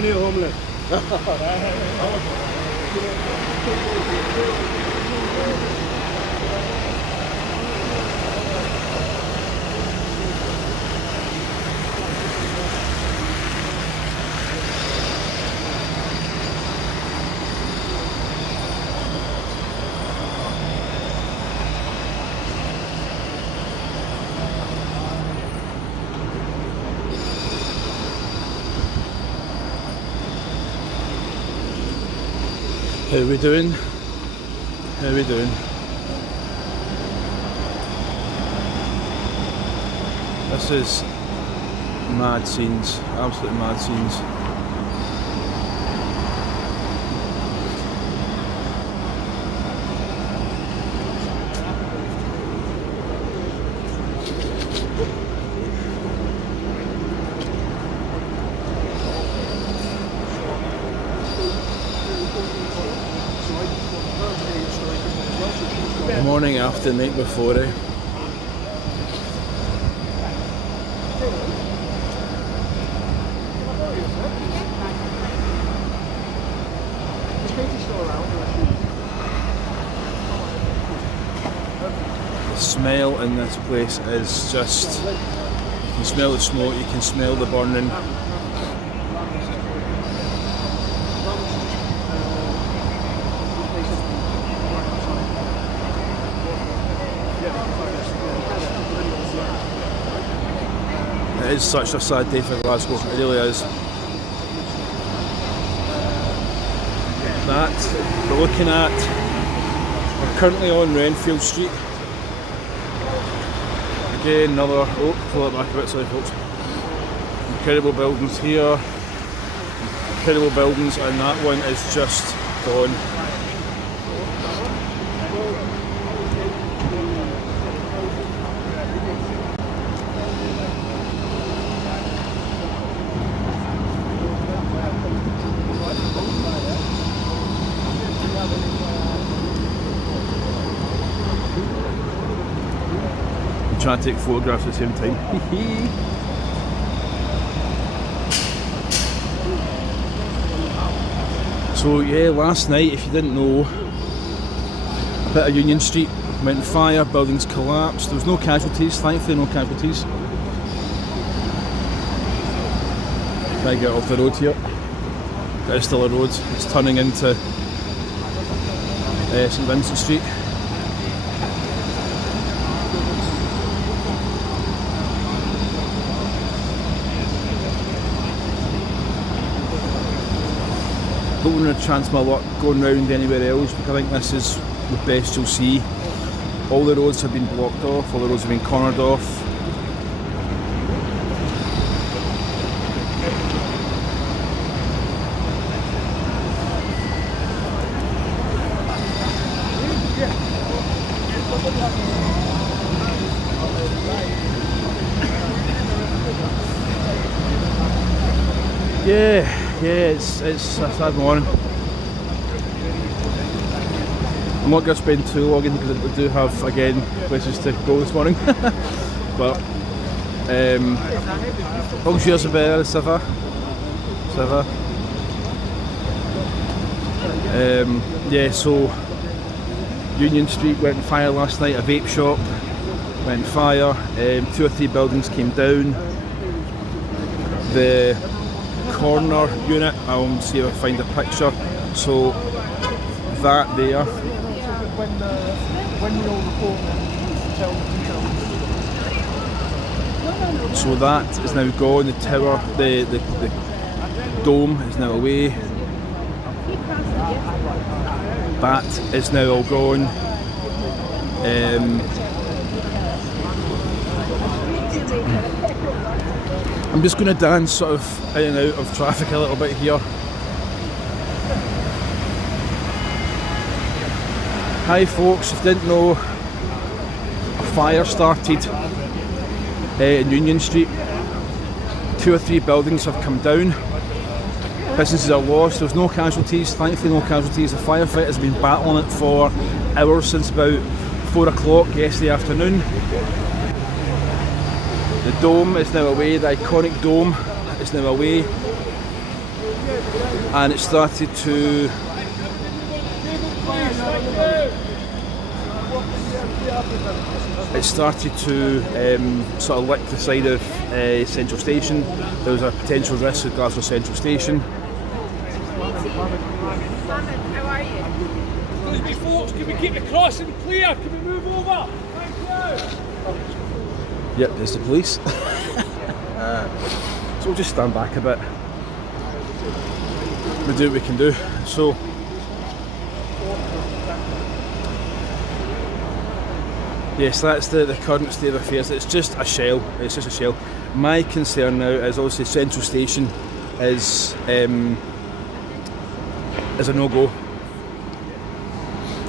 near homeless. How we doing? How we doing? This is mad scenes, absolutely mad scenes. Morning after, night before, eh? The smell in this place is just, you can smell the smoke, you can smell the burning. It is such a sad day for Glasgow, it really is. That we're looking at, we're currently on Renfield Street. Again, another, pull it back a bit, sorry folks. Incredible buildings here, incredible buildings, and that one is just gone. Trying to take photographs at the same time. So yeah, last night, if you didn't know, a bit of Union Street went on fire, buildings collapsed. There was no casualties, thankfully no casualties. Try to get off the road here. It's still a road, it's turning into St Vincent Street. Don't want to chance my luck going round anywhere else because I think this is the best you'll see. All the roads have been blocked off, all the roads have been cornered off. Yeah, it's a sad morning. I'm not going to spend too long in because we do have, again, places to go this morning. But, bonjour, ça va? Ça va? Yeah, so Union Street went on fire last night, a vape shop went on fire, 2 or 3 buildings came down. The corner unit, I'll see if I find a picture, so that there, so that is now gone, the tower, the dome is now away, that is now all gone. I'm just going to dance sort of in and out of traffic a little bit here. Hi folks, if you didn't know, a fire started in Union Street. 2 or 3 buildings have come down. Businesses are lost, there's no casualties, thankfully no casualties. The firefighters have been battling it for hours, since about 4 o'clock yesterday afternoon. The dome is now away, the iconic dome is now away. and it started to sort of lick the side of Central Station. There was a potential risk at Glasgow Central Station. How are you? Excuse me folks, can we keep the crossing clear? Can we move over? Thank you! Yep, there's the police. So we'll just stand back a bit. We'll do what we can do. So yes, that's the current state of affairs. It's just a shell. It's just a shell. My concern now is obviously Central Station is a no-go.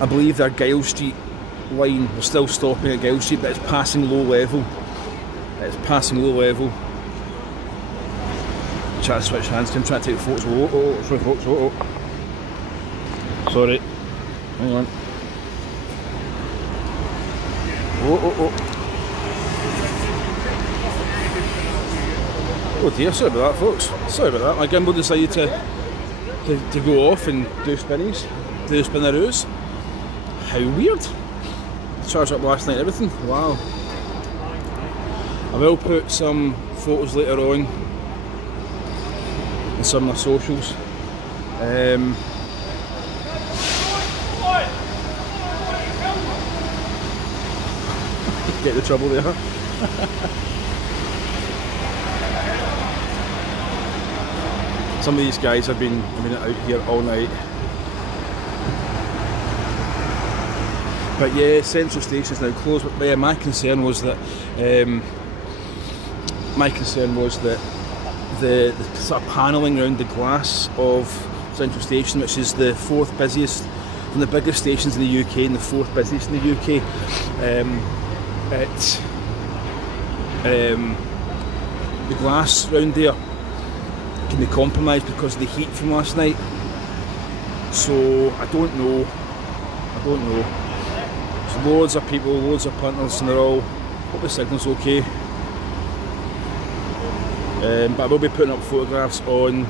I believe their Giles Street line, we're still stopping at Giles Street, but it's passing low level. It's passing low level. Try to switch hands to him, try to take photos. Sorry folks, sorry. Hang on. Oh dear, sorry about that folks. Sorry about that. My gimbal decided to go off and do spinnies. Do spinnaroos. How weird. Charged up last night and everything. Wow. I will put some photos later on in some of my socials. Get the trouble there. Some of these guys have been out here all night. But yeah, Central Station is now closed. But yeah, my concern was that the sort of panelling around the glass of Central Station, which is the fourth busiest, one of the biggest stations in the UK and the fourth busiest in the UK, the glass around there can be compromised because of the heat from last night. So I don't know. There's loads of people, loads of punters, and they're all, hope the signal's okay. But I will be putting up photographs on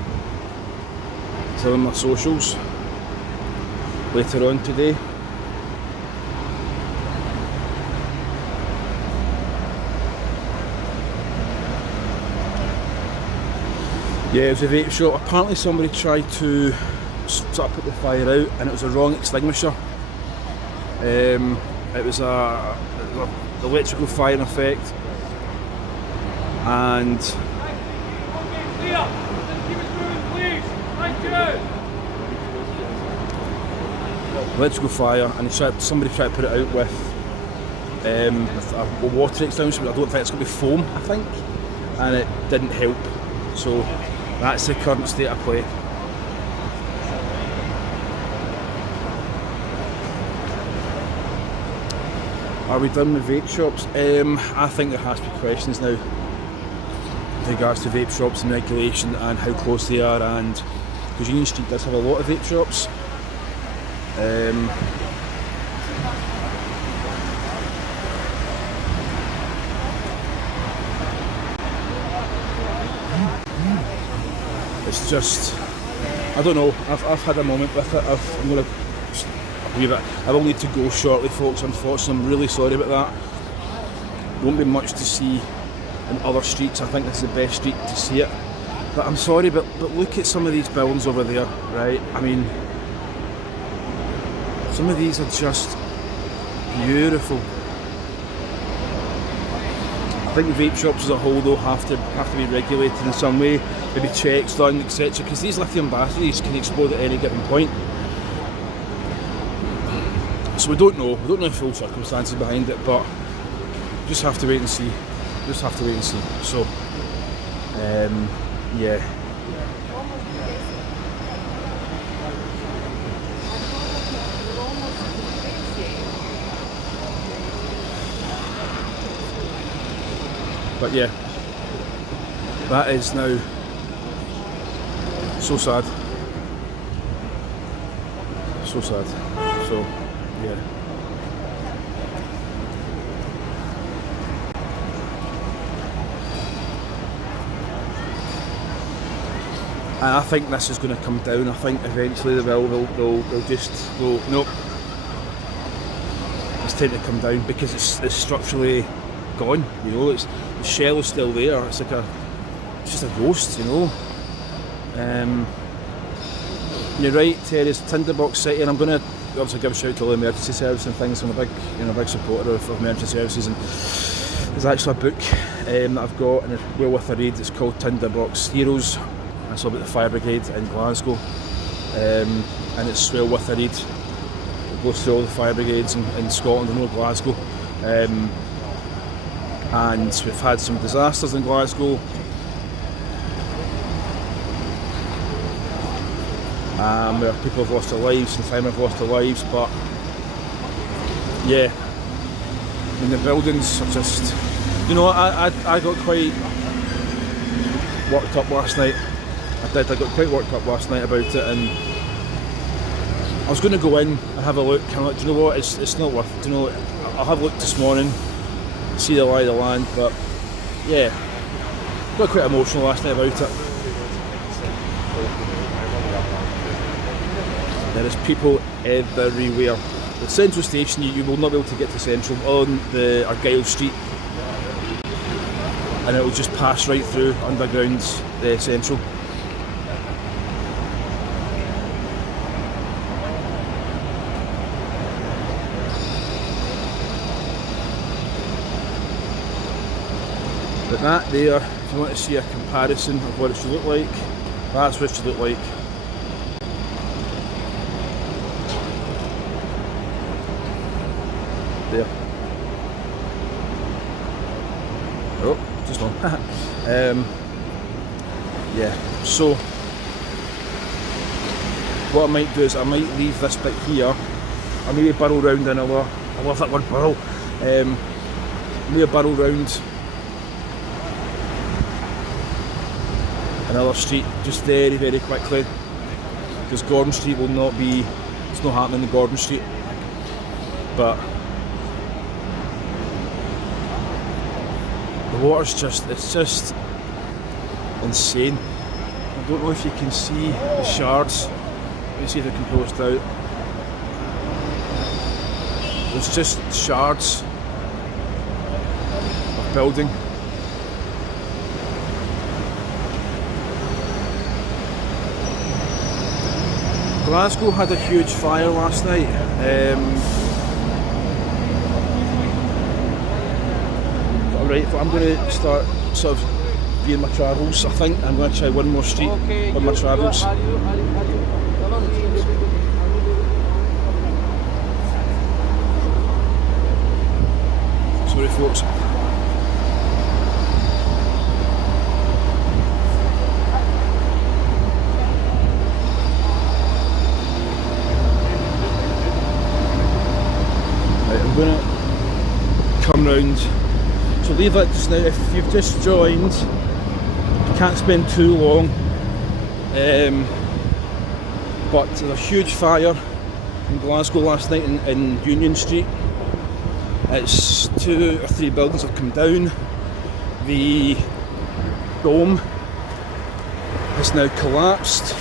some of my socials later on today. Yeah, it was a vape shop. Apparently somebody tried to sort of put the fire out and it was a wrong extinguisher. It was a electrical fire in effect, and electrical fire, and somebody tried to put it out with a water extinguisher, but I don't think it's going to be foam, I think, and it didn't help. So that's the current state of play. Are we done with vape shops? I think there has to be questions now with regards to vape shops and regulation and how close they are, and because Union Street does have a lot of vape shops. It's just, I don't know, I've had a moment with it. I will need to go shortly folks, unfortunately. I'm really sorry about that. Won't be much to see in other streets. I think this is the best street to see it. But I'm sorry, but look at some of these buildings over there, right? I mean, some of these are just beautiful. I think vape shops as a whole though have to be regulated in some way, maybe checks done, etc. Because these lithium batteries can explode at any given point. So we don't know the full circumstances behind it, but just have to wait and see. So, yeah. But yeah, that is now so sad. So sad. So, yeah. And I think this is going to come down. I think eventually they'll just go, nope, it's time to come down, because it's structurally gone, you know, the shell is still there, it's just a ghost, you know. You're right, Terry's Tinderbox City, and I'm going to obviously give a shout out to all the emergency service and things. I'm a big supporter of emergency services, and there's actually a book that I've got, and it's well worth a read. It's called Tinderbox Heroes. It's all about the fire brigade in Glasgow, and it's well worth a read. It goes through all the fire brigades in Scotland and Glasgow, and we've had some disasters in Glasgow. Where people have lost their lives and firemen have lost their lives, but yeah, I mean, the buildings are just, you know, I got quite worked up last night. I got quite worked up last night about it, and I was going to go in and have a look, and I'm like, do you know what, it's not worth it, do you know, I'll have a look this morning, see the lie of the land, but yeah, got quite emotional last night about it. There is people everywhere. The central station, you will not be able to get to central on the Argyle Street, and it will just pass right through underground central. But that there, if you want to see a comparison of what it should look like, that's what it should look like. There. Oh, just one. Yeah, so what I might do is I might leave this bit here. I maybe burrow round another, I love that word burrow, maybe burrow round another street just very, very quickly, because Gordon Street will not be, it's not happening in Gordon Street, but the water's just, it's just insane. I don't know if you can see the shards. Let me see if I can post out. There's just shards of building. Glasgow had a huge fire last night. Right, I'm going to start sort of doing my travels. I think I'm going to try one more street on my travels. Sorry folks. Right, I'm going to come round. So leave it just now. If you've just joined, you can't spend too long. But there's a huge fire in Glasgow last night in Union Street. It's 2 or 3 buildings have come down. The dome has now collapsed,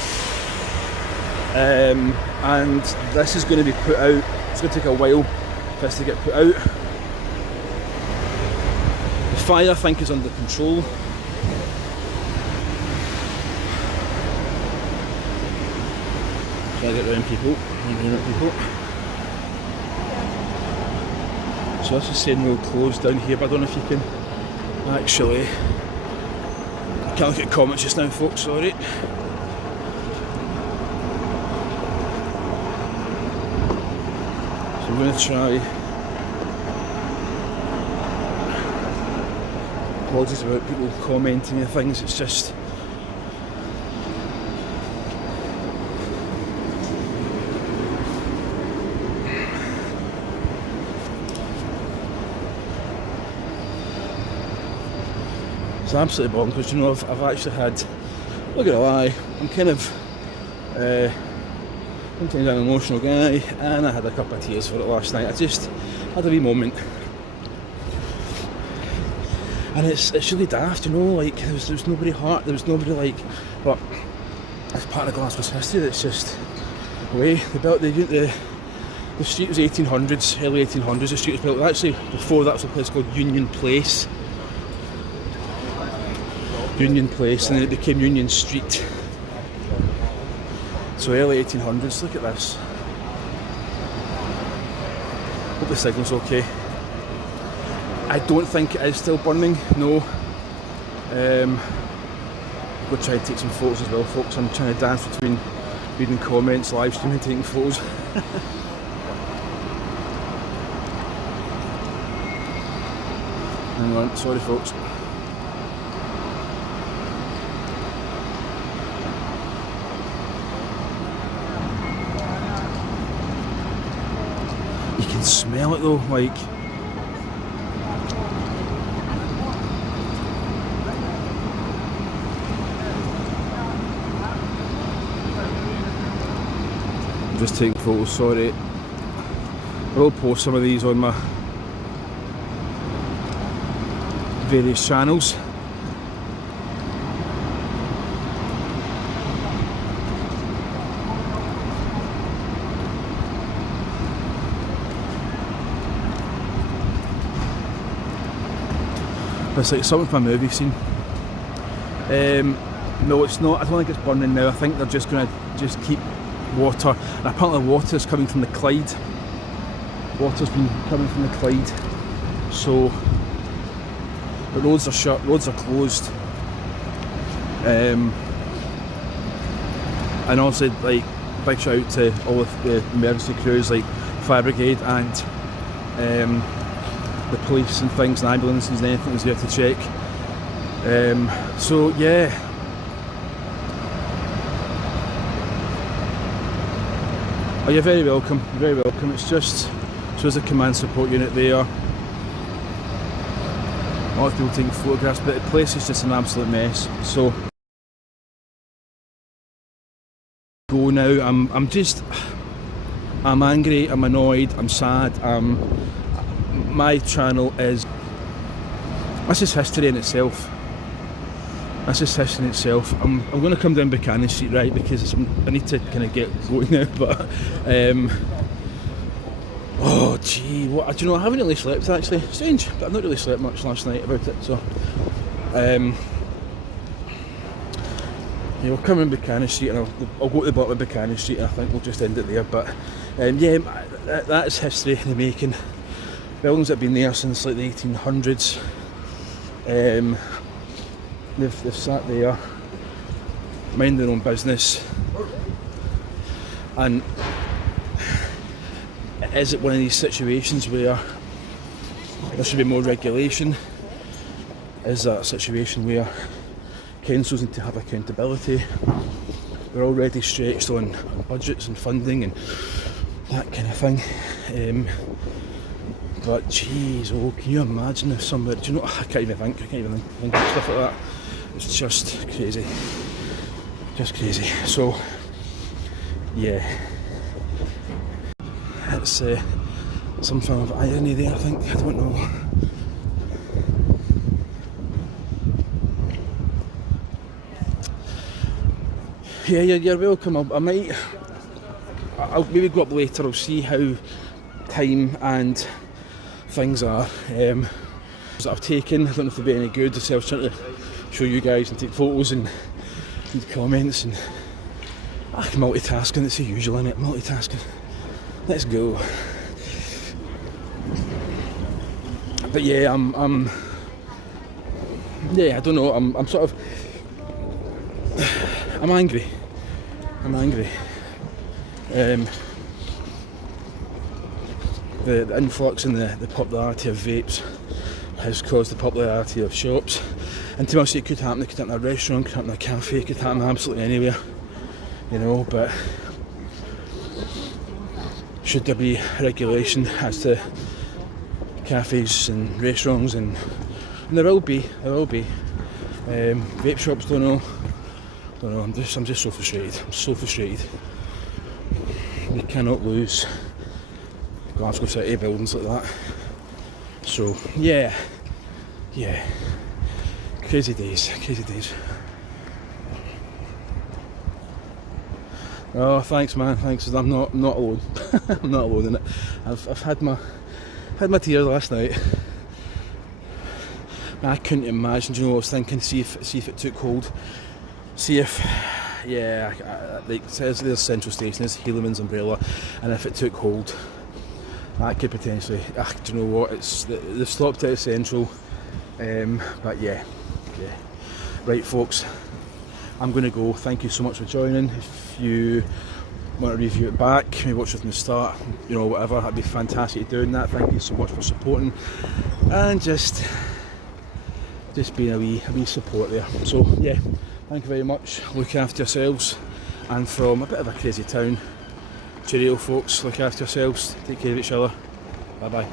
and this is going to be put out. It's going to take a while for this to get put out. The fire, I think, is under control. Try to get around people. So this is saying we'll close down here, but I don't know if you can actually. I can't look at comments just now, folks, sorry. So I'm going to try. Apologies about people commenting and things, it's just. It's absolutely bonkers, you know. I've actually had, look at a lie, I'm kind of sometimes an emotional guy, and I had a couple of tears for it last night. I just had a wee moment, and it's really daft, you know. Like there was nobody hurt, there was nobody like, but it's part of Glasgow's history that's just away. They built the street was 1800s, early 1800s. The street was built. Actually, before that was a place called Union Place. Union Place, and then it became Union Street. So early 1800s. Look at this. Hope the signal's okay. I don't think it is still burning. No. We'll try and take some photos as well, folks. I'm trying to dance between reading comments, live streaming, taking photos. Hang on, sorry folks. You can smell it though, like. I'm just taking photos, sorry. I will post some of these on my various channels. But it's like something from a movie scene. No, it's not. I don't think it's burning now. I think they're just going to keep water. And apparently water is coming from the Clyde. Water's been coming from the Clyde. So the roads are shut, roads are closed. And also, like, big shout out to all of the emergency crews like fire brigade and the police and things and ambulances and anything that's there to check. So yeah. Oh, you're very welcome, you're very welcome. It's just, so there's a command support unit there. A lot of people taking photographs, but the place is just an absolute mess. So go now. I'm angry, I'm annoyed, I'm sad. My channel is, that's just history in itself. That's just history in itself. I'm going to come down Buchanan Street, right, because I need to kind of get going now. But oh gee, what, do you know, I haven't really slept actually. Strange, but I've not really slept much last night about it. So yeah, we'll come in Buchanan Street and I'll go to the bottom of Buchanan Street and I think we'll just end it there. But yeah, that is history in the making. Buildings that have been there since like the 1800s. They've sat there, mind their own business, and is it one of these situations where there should be more regulation? Is that a situation where councils need to have accountability? They're already stretched on budgets and funding and that kind of thing. But geez, oh, can you imagine if somebody, do you know, I can't even think of stuff like that. It's just crazy. Just crazy. So, yeah. It's some form of irony there, I think. I don't know. Yeah, you're welcome. I'll maybe go up later. I'll see how time and things are that I've taken. I don't know if they'll be any good. So I was trying to show you guys and take photos and read comments and multitasking. It's the usual, innit? Multitasking. Let's go. But yeah, yeah, I don't know. I'm sort of, I'm angry. The influx in the popularity of vapes has caused the popularity of shops. And to be honest, it could happen. It could happen in a restaurant, it could happen in a cafe, it could happen absolutely anywhere, you know. But should there be regulation as to cafes and restaurants, and there will be. Vape shops, don't know. I'm just so frustrated. I'm so frustrated. We cannot lose Glasgow City buildings like that. So yeah. Crazy days. Oh, thanks, man. Thanks. I'm not alone. I'm not alone in it. I've had my tears last night. Man, I couldn't imagine. Do you know what I was thinking? See if it took hold. See if, yeah, like it says there's Central Station, there's Helaman's umbrella, and if it took hold, that could potentially. Do you know what? They've stopped it at Central, but yeah. Right, folks. I'm going to go. Thank you so much for joining. If you want to review it back, maybe watch it from the start, you know, whatever, that'd be fantastic doing that. Thank you so much for supporting and just being a wee support there. So yeah, thank you very much. Look after yourselves, and from a bit of a crazy town, cheerio folks, look after yourselves, take care of each other. Bye bye.